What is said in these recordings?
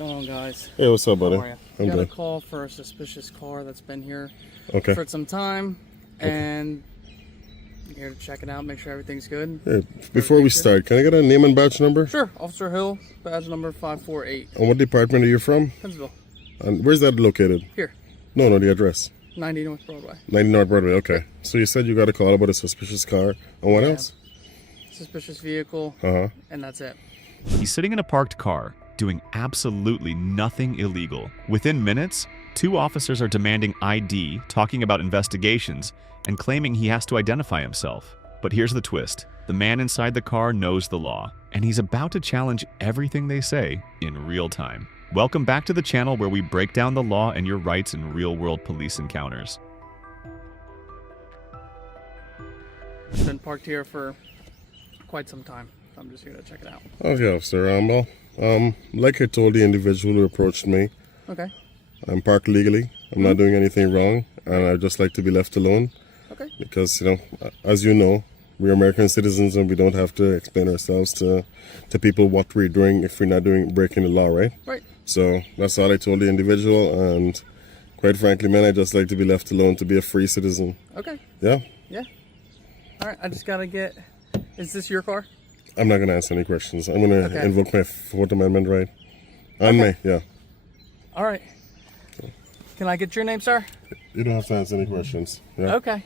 going on, guys? Hey, what's up, buddy? How are you? I'm got good. a call for a suspicious car that's been here Okay. for some time, and I'm here to check it out, make sure everything's good. Hey, before we start, can I get a name and badge number? Sure. Officer Hill, badge number 548. And what department are you from? Huntsville. And where's that located? Here. No, the address. 90 North Broadway. 90 North Broadway, okay. So you said you got a call about a suspicious car. And what else? Suspicious vehicle, and that's it. He's sitting in a parked car, doing absolutely nothing illegal. Within minutes, 2 officers are demanding ID, talking about investigations, and claiming he has to identify himself. But here's the twist. The man inside the car knows the law, and he's about to challenge everything they say in real time. Welcome back to the channel where we break down the law and your rights in real-world police encounters. Been parked here for quite some time. I'm just here to check it out. Okay, officer. Like I told the individual who approached me, Okay. I'm parked legally. I'm not doing anything wrong, and I'd just like to be left alone. Okay. Because, as you know, we're American citizens and we don't have to explain ourselves to people what we're doing if we're not breaking the law, right? Right. So that's all I told the individual, and quite frankly, man, I just like to be left alone to be a free citizen. Okay. Yeah? Yeah. All right. I just gotta get. Is this your car? I'm not going to answer any questions. I'm going to invoke my Fourth Amendment right. On me, yeah. All right. Can I get your name, sir? You don't have to answer any questions. Yeah? Okay.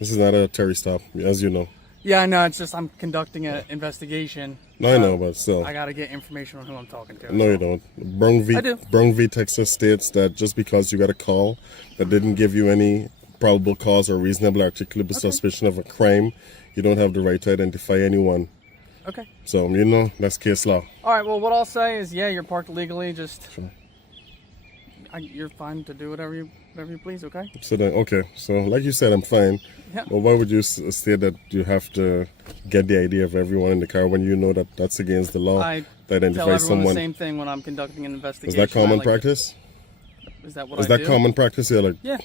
This is not a Terry stop, as you know. Yeah, I know. It's just I'm conducting an investigation. No, I know, but still. I gotta get information on who I'm talking to. No, you don't. Brung v. Texas states that just because you got a call that didn't give you any probable cause or reasonable articulable suspicion of a crime, you don't have the right to identify anyone. Okay. So, that's case law. All right. Well, what I'll say is, yeah, you're parked legally. Just Sure. you're fine to do whatever you please. Okay. So then, okay. So, like you said, I'm fine. Yeah. But why would you state that you have to get the ID of everyone in the car when you know that that's against the law I to identify tell everyone someone? the same thing when I'm conducting an Is investigation. that common practice? Is that what Is I that do? common practice? Yeah. Yeah.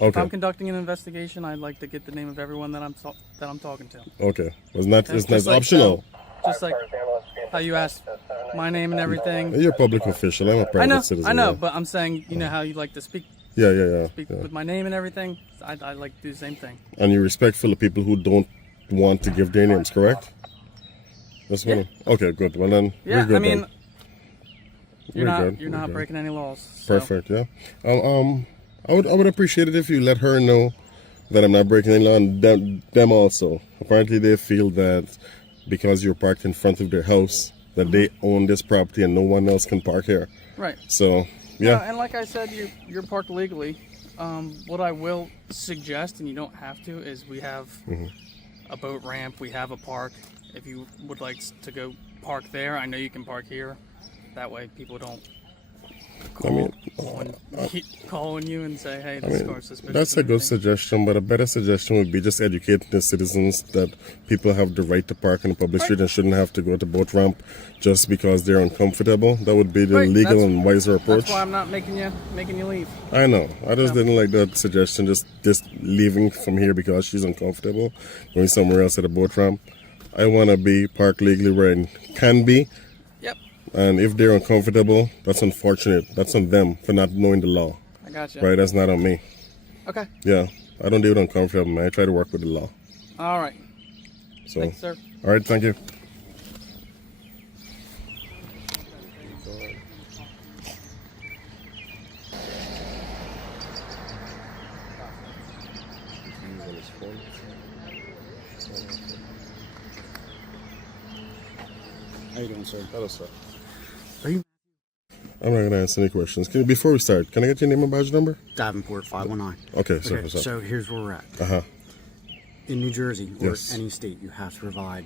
If Okay. I'm conducting an investigation, I'd like to get the name of everyone that I'm talking to. Okay. It's not Just like, optional. Just like how you asked my name and everything. You're a public official. I'm a private citizen. I know, yeah. but I'm saying, you know how you like to speak Yeah. with my name and everything. I like to do the same thing. And you're respectful of people who don't want to give their names, correct? That's Yeah. one. Okay, good. Well then, Yeah, we're good I mean, then. you're We're not good. breaking any laws. So. Perfect. Yeah. I would appreciate it if you let her know that I'm not breaking any law, and them also. Apparently, they feel that because you're parked in front of their house, that they own this property and no one else can park here. Right. So, yeah. And like I said, you're parked legally. What I will suggest, and you don't have to, is we have a boat ramp. We have a park. If you would like to go park there, I know you can park here. That way, people don't call on you and say, "Hey, this car's suspicious." That's a good suggestion, but a better suggestion would be just educating the citizens that people have the right to park in a public street and shouldn't have to go to boat ramp just because they're uncomfortable. That would be the legal and wiser approach. That's why I'm not making you leave. I know. I just didn't like that suggestion, just leaving from here because she's uncomfortable, going somewhere else at a boat ramp. I want to be parked legally where I can be. Yep. And if they're uncomfortable, that's unfortunate. That's on them for not knowing the law. I got you. Right? That's not on me. Okay. Yeah. I don't deal with uncomfortable, man. I try to work with the law. All right. So, Thanks, sir. All right. Thank you. How you doing, sir? Hello, sir. Are you I'm not going to answer any questions. Before we start, can I get your name and badge number? Davenport 519? Okay, sir. Okay, so here's where we're at. Uh-huh. In New Jersey or Yes. any state, you have to provide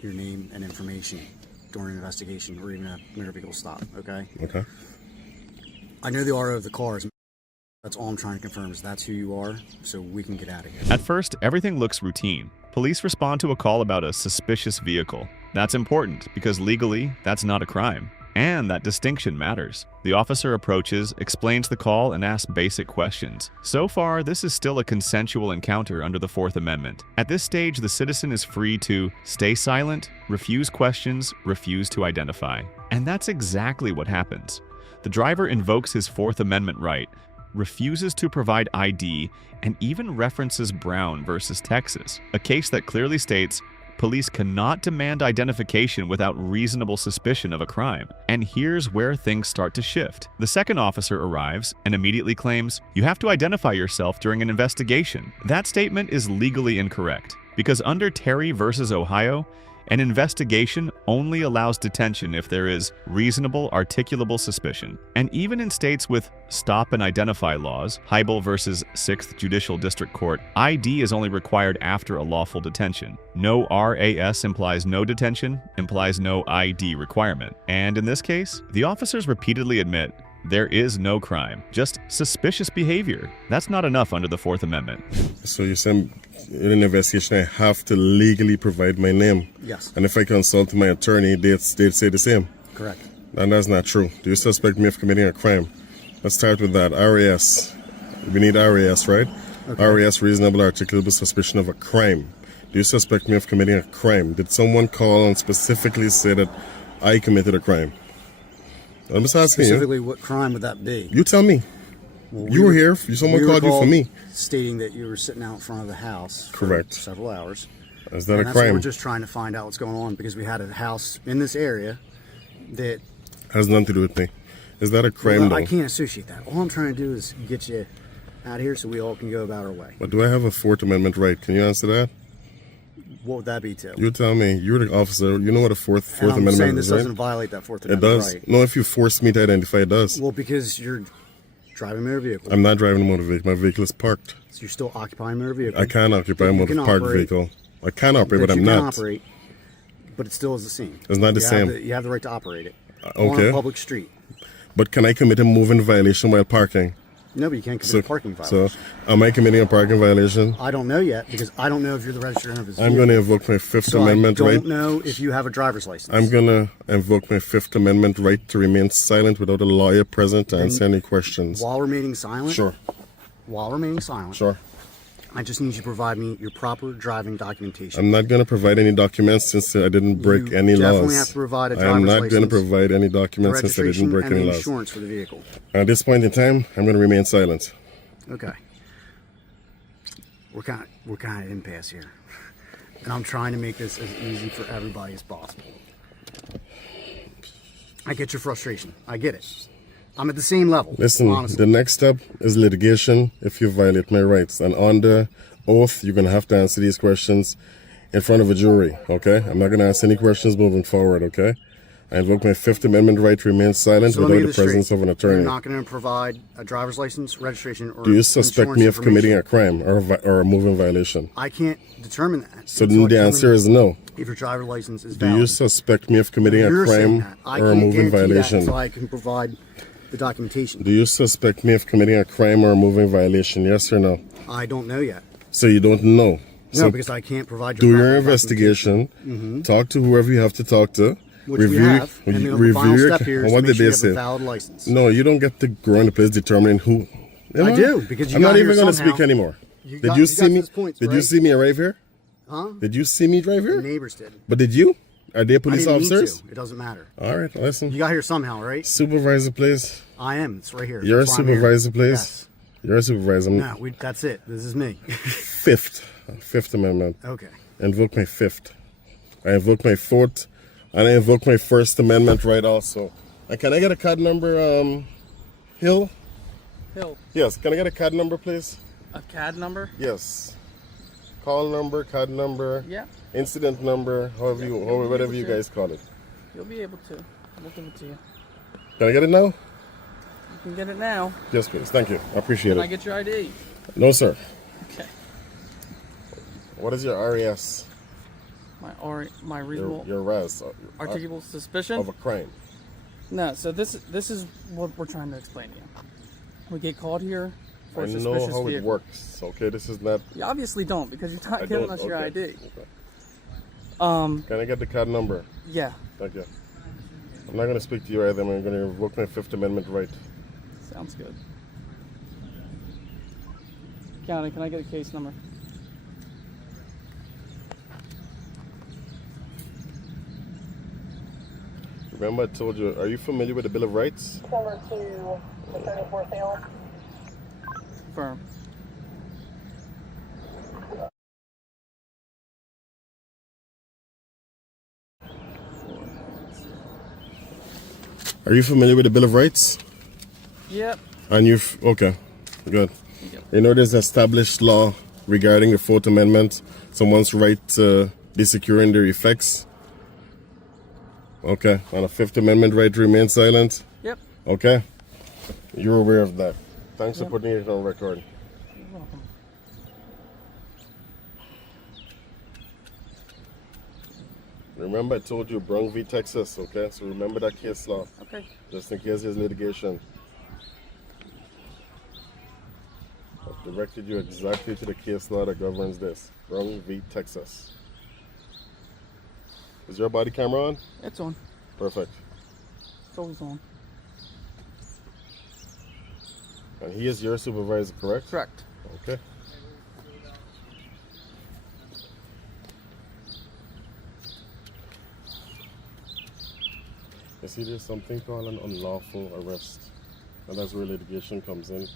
your name and information during an investigation or even a motor vehicle stop, okay? Okay. I know the RO of the car is. That's all I'm trying to confirm is that's who you are, so we can get out of here. At first, everything looks routine. Police respond to a call about a suspicious vehicle. That's important because legally, that's not a crime. And that distinction matters. The officer approaches, explains the call, and asks basic questions. So far, this is still a consensual encounter under the Fourth Amendment. At this stage, the citizen is free to stay silent, refuse questions, refuse to identify. And that's exactly what happens. The driver invokes his Fourth Amendment right, refuses to provide ID, and even references Brown versus Texas, a case that clearly states police cannot demand identification without reasonable suspicion of a crime. And here's where things start to shift. The second officer arrives and immediately claims, "You have to identify yourself during an investigation." That statement is legally incorrect, because under Terry versus Ohio, an investigation only allows detention if there is reasonable, articulable suspicion. And even in states with stop and identify laws, Hiibel versus 6th Judicial District Court, ID is only required after a lawful detention. No RAS implies no detention, implies no ID requirement. And in this case, the officers repeatedly admit there is no crime, just suspicious behavior. That's not enough under the Fourth Amendment. So you said in an investigation I have to legally provide my name? Yes. And if I consult my attorney, they'd say the same? Correct. And that's not true. Do you suspect me of committing a crime? Let's start with that. RAS. We need RAS, right? Okay. RAS, reasonable, articulable suspicion of a crime. Do you suspect me of committing a crime? Did someone call and specifically say that I committed a crime? I'm just asking Specifically, you. what crime would that be? You tell me. Well, you were here. Someone called you for me. Stating that you were sitting out in front of the house for Correct. several hours. Is that And a that's what crime? we're just trying to find out what's going on, because we had a house in this area that Has nothing to do with me. Is that a crime, well, though? I can't associate that. All I'm trying to do is get you out here so we all can go about our way. But do I have a Fourth Amendment right? Can you answer that? What would that be, too? You tell me. You're the officer. You know what a Fourth And I'm Amendment saying is, this right? doesn't violate that Fourth It Amendment does. right. No, if you force me to identify, it does. Well, because you're driving a motor vehicle. I'm not driving a motor vehicle. My vehicle is parked. So you're still occupying a motor vehicle. I can occupy a You motor can parked operate, vehicle. I can operate, but that I'm you can not. operate, but it still is the same. It's not the You same. have you have the right to operate it on okay. a public street. But can I commit a moving violation while parking? No, but you can't commit a parking So, violation. am I committing a parking violation? I don't know yet, because I don't know if you're the registered owner of this I'm vehicle. going to invoke my Fifth So Amendment I right. don't know if you have a driver's license. I'm going to invoke my Fifth Amendment right to remain silent without a lawyer present to answer any questions. While remaining silent? Sure. While remaining silent, Sure. I just need you to provide me your proper driving documentation. I'm not going to provide any documents since I didn't break You any laws. definitely have to provide a driver's I'm not going to license, provide any the documents since I didn't registration break and any the laws. insurance for the vehicle. At this point in time, I'm going to remain silent. Okay. We're kind of impasse here, and I'm trying to make this as easy for everybody as possible. I get your frustration. I get it. I'm at the same level. Listen, honestly. the next step is litigation if you violate my rights. And on the oath, you're going to have to answer these questions in front of a jury, okay? I'm not going to ask any questions moving forward, okay? I invoke my Fifth Amendment right to remain silent So let me without get the this straight. presence of an attorney. You're not going to provide a driver's license, registration, or Do you suspect insurance me of committing a information. crime or a moving violation? I can't determine that. So until I the answer determine is no. if your driver's license is Do valid. you suspect me of committing You're a saying crime that. I or a can't moving guarantee that violation? until I can provide the documentation. Do you suspect me of committing a crime or a moving violation? Yes or no? I don't know yet. So you don't know. No, So because I can't provide do your your proper investigation. Talk to whoever you have to talk to. which we have, and the final your- step here is and to what make did sure they you have a say? valid license. No, you don't get to go around the place determining who. I do, because you I'm got not here even going to somehow. speak anymore. You Did got- you you see got me? those points, Did you right? see me arrive here? Huh? Did you see me drive The here? neighbors did. But did you? Are they police I didn't need officers? to. It doesn't matter. All right, listen. You got here somehow, right? Supervisor, please. I am. It's right here. You're a That's why I'm here. supervisor, please. Yes. You're a supervisor. No, that's it. This is me. Fifth Amendment. Okay. I invoke my Fifth. I invoke my Fourth, and I invoke my First Amendment right also. And can I get a card number, Hill? Hill, Yes. Can I get a card number, please? a CAD number? Yes. Call number, card number, Yeah, incident number, whatever you guys call it. you'll be able to. We'll give it to you. Can I get it now? You can get it now. Yes, please. Thank you. I appreciate Can I it. get your ID? No, sir. Okay. What is your RAS? My reasonable Your RAS articulable suspicion? of a crime. No, so this is what we're trying to explain to you. We get called here for I a know suspicious how it vehicle. works. Okay, this is not. You obviously don't, because you're not I giving don't. us your Okay. ID. Okay. Can I get the card number? Yeah, Thank you. I'm not going to speak to you either. I'm going to invoke my Fifth Amendment right. sounds good. County, can I get a case number? Remember I told you, are you familiar with the Bill of Rights? Similar to the 34 sale. Firm. Are you familiar with the Bill of Rights? Yep. And okay, good. Yep. You know there's established law regarding the Fourth Amendment, someone's right to be secure in their effects. Okay, and a Fifth Amendment right to remain silent. Yep. Okay, you're aware of that. Thanks Yep. for putting it on record. You're welcome. Remember I told you Brown v. Texas, okay? So remember that case law, Okay. just in case there's litigation. I've directed you exactly to the case law that governs this. Brown v. Texas. Is your body camera on? It's on. Perfect. It's always on. And he is your supervisor, correct? Correct. Okay. You see, there's something called an unlawful arrest. And that's where litigation comes in.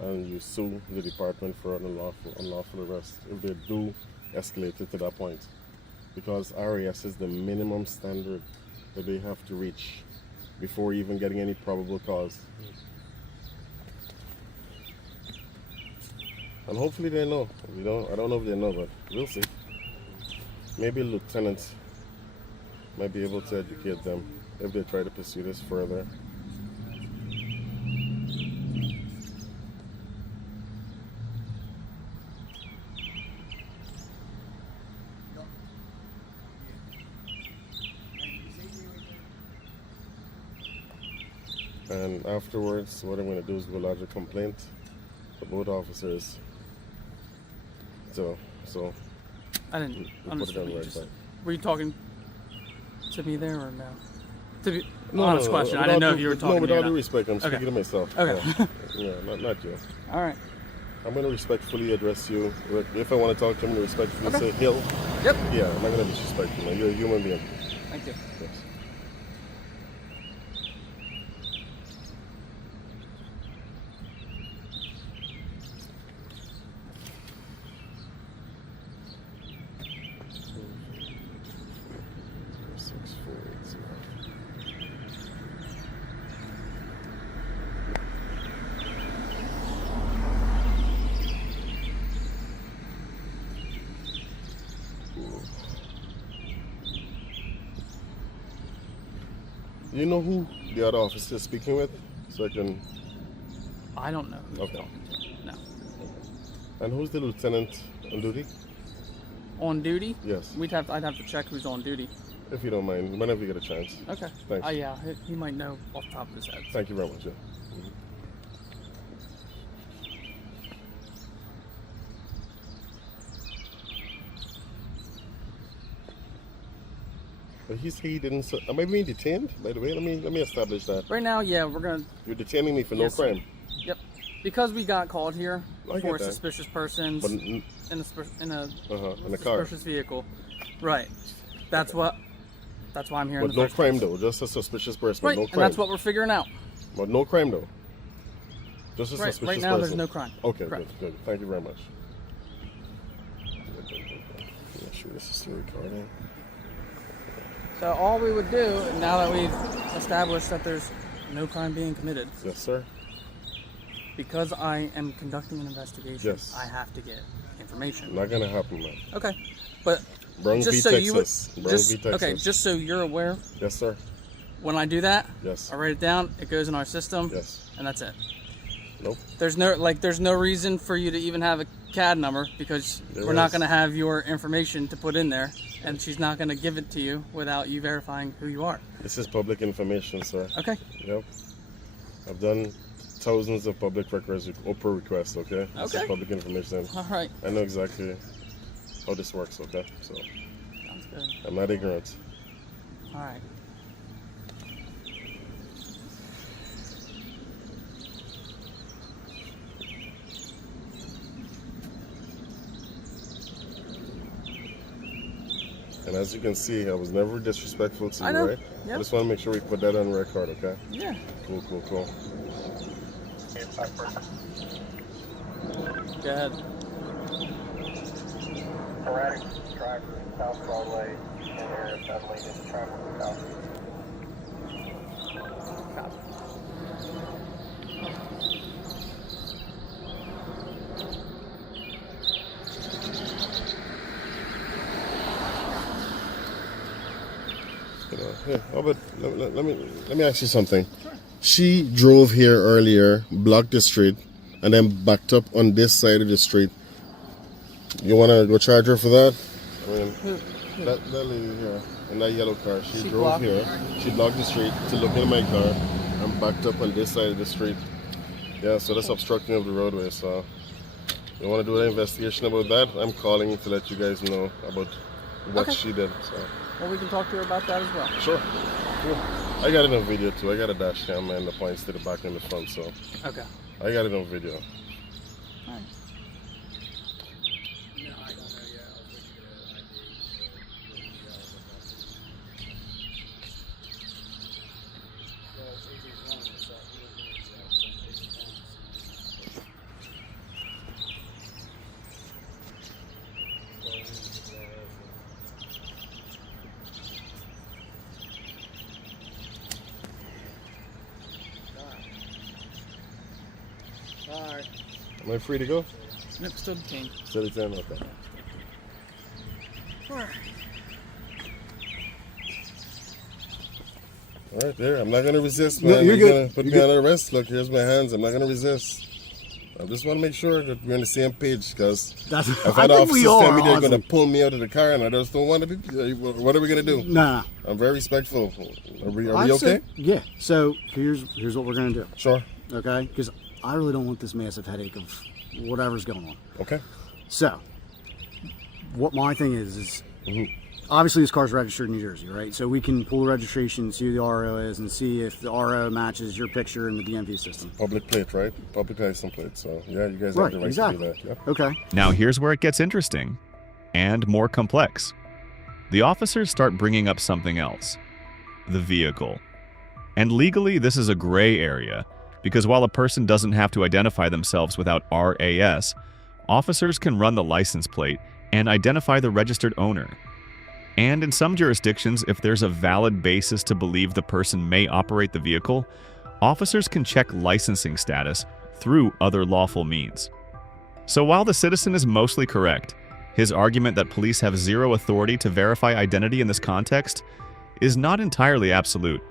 And you sue the department for an unlawful arrest if they do escalate it to that point. Because RAS is the minimum standard that they have to reach before even getting any probable cause. And hopefully they know. I don't know if they know, but we'll see. Maybe a lieutenant might be able to educate them if they try to pursue this further. And afterwards, what I'm going to do is we'll lodge a complaint for both officers. So I didn't we'll put it understand. on What you right just, back. were you talking to me there or no? To be No, honest no, question. I with didn't all know due- if you were No, talking with to me all or due not. respect, I'm speaking Okay. to myself. Okay. Yeah, not you. All right. I'm going to respectfully address you. If I want to talk to you, I'm going to respectfully Okay. say Hill. Yep. Yeah, I'm not going to disrespect you, man. You're a human being. Thank you. Yes. You know who the other officer is speaking with? So I can. I don't know who Okay. you're talking to. No. And who's the lieutenant on duty? On duty? Yes. I'd have to check who's on duty. If you don't mind, whenever you get a chance. Okay. Thanks. Yeah, he might know off the top of his head. Thank you very much. Yeah. But he didn't. Am I being detained? By the way, let me establish that. Right now, yeah, we're gonna. You're detaining me for Yes, no sir. crime. Yep. Because we got called here I get for that. suspicious persons But in a in a car. suspicious vehicle. Right. That's why I'm here. in But the no first crime place. though. Just a suspicious person. Right. But no And crime. that's what we're figuring out. But no crime though. Just a Right. suspicious Right now, person. there's no crime. Okay. Correct. Good. Thank you very much. Make sure this is still recording. So all we would do now that we've established that there's no crime being committed, Yes, sir. because I am conducting an investigation, Yes. I have to get information. Not gonna happen, man. Okay. But Brown v. just so you would, Texas. Brown just v. Texas. okay, just so you're aware, Yes, sir. when I do that, Yes. I write it down. It goes in our system, Yes. and that's it. Nope. There's no reason for you to even have a CAD number because There we're not is. going to have your information to put in there, and she's not going to give it to you without you verifying who you are. This is public information, sir. Okay. Yep. I've done thousands of public records Oprah requests, okay? This is Okay. public information. All right. I know exactly how this works, okay? So Sounds good. I'm not ignorant. All right. And as you can see, I was never disrespectful to I you, know. right? Yep. I just want to make sure we put that on record, okay? Yeah. Cool. Go ahead. Erratic driver, South Broadway, in area of Dudley, is traveling south. Copy. Here, Albert, let me ask you something. She drove here earlier, blocked the street, and then backed up on this side of the street. You want to go charge her for that? I mean, that lady here in that yellow car, she drove blocked. here. She blocked the street to look in my car and backed up on this side of the street. Yeah, so that's obstructing of the roadway. So you want to do an investigation about that? I'm calling to let you guys know about what Okay. she did. So. Well, we can talk to her about that as well. Sure. I got it on video too. I got a dash cam and the points to the back and the front, so Okay. I got it on video. All right. Alright. Am I free to go? Yep, still detained. Still it's in, okay. All right, there. I'm not gonna resist, man. No, you're You're good. gonna put You're me good. on arrest. Look, here's my hands. I'm not gonna resist. I just want to make sure that we're on the same page, because That's, if I other think we officers tell are, me they're honestly. gonna pull me out of the car, and I just don't want to be. What are we gonna do? No. I'm very respectful. Are we I'd say- okay? Yeah. So here's what we're gonna do. Sure. Okay? Because I really don't want this massive headache of whatever's going on. Okay. So, what my thing is Mhm. obviously this car's registered in New Jersey, right? So we can pull the registration, see who the RO is, and see if the RO matches your picture in the DMV system. Public plate, right? Public license plate. So yeah, you guys Right, have the right exactly. to do that. Yeah. Okay. Now, here's where it gets interesting and more complex. The officers start bringing up something else: the vehicle. And legally, this is a gray area, because while a person doesn't have to identify themselves without RAS, officers can run the license plate and identify the registered owner. And in some jurisdictions, if there's a valid basis to believe the person may operate the vehicle, officers can check licensing status through other lawful means. So while the citizen is mostly correct, his argument that police have zero authority to verify identity in this context is not entirely absolute.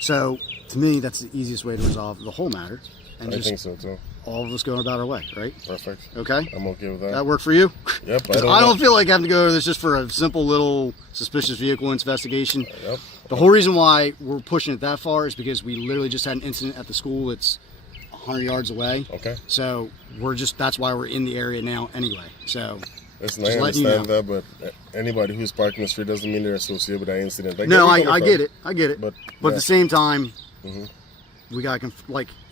So to me, that's the easiest way to resolve the whole matter, and I just think so too. all of us going about our way, right? Perfect. Okay. I'm okay with that. That work for you? Yep. 'Cause I don't feel like having to go to this just for a simple little suspicious vehicle investigation. Yep. The whole reason why we're pushing it that far is because we literally just had an incident at the school that's 100 yards away. Okay. So that's why we're in the area now anyway. So Listen, just I letting you understand that, but anybody who's parking the street doesn't mean they're associated with that incident. no, where you're I coming get it. I get it. But, But yeah. at the same time, Mhm. we got to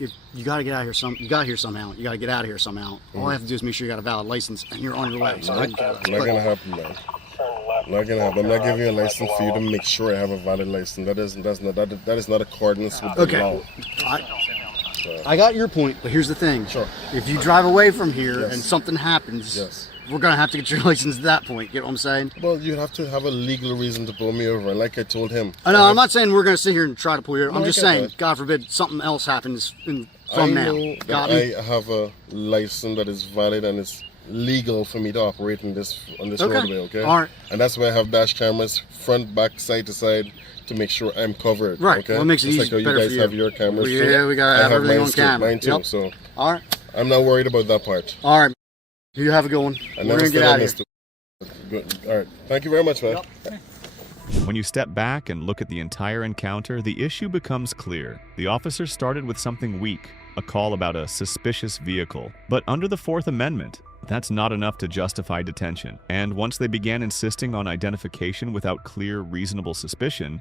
if you got to get out of here you got here somehow. You got to get out of here somehow. All I have to do is make sure you got a valid license and you're on your way. So I can care less. Not But- gonna happen, man. Not gonna happen. I'm not giving you a license for you to make sure I have a valid license. That is not accordance with the Okay. law. I got your point, but here's the thing. Sure. If you drive away from here Yes. and something happens, Yes. we're gonna have to get your license at that point. Get what I'm saying? Well, you have to have a legal reason to pull me over, and like I told him. I know. I'm not saying we're gonna sit here and try to pull you. I'm No, I just get saying, that. God forbid, something else happens from I now. know Got that me? I have a license that is valid and it's legal for me to operate on this Okay. roadway, okay? All right. And that's why I have dash cameras, front, back, side to side, to make sure I'm covered. Right. Okay. Well, it makes it Just easy, like how you better guys for you. have your cameras. Yeah, too. we gotta I have everything mine on too, camera. Mine too. Yep. So All right. I'm not worried about that part. All right. You have a good one. I We're never gonna get said I out of missed here. it. Good. All right. Thank you very much, man. When you step back and look at the entire encounter, the issue becomes clear. The officers started with something weak, a call about a suspicious vehicle. But under the Fourth Amendment, that's not enough to justify detention. And once they began insisting on identification without clear, reasonable suspicion,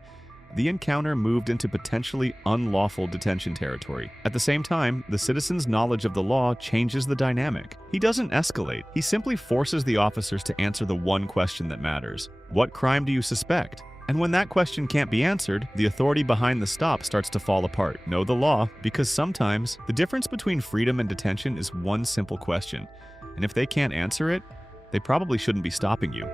the encounter moved into potentially unlawful detention territory. At the same time, the citizen's knowledge of the law changes the dynamic. He doesn't escalate. He simply forces the officers to answer the one question that matters. What crime do you suspect? And when that question can't be answered, the authority behind the stop starts to fall apart. Know the law, because sometimes the difference between freedom and detention is one simple question. And if they can't answer it, they probably shouldn't be stopping you.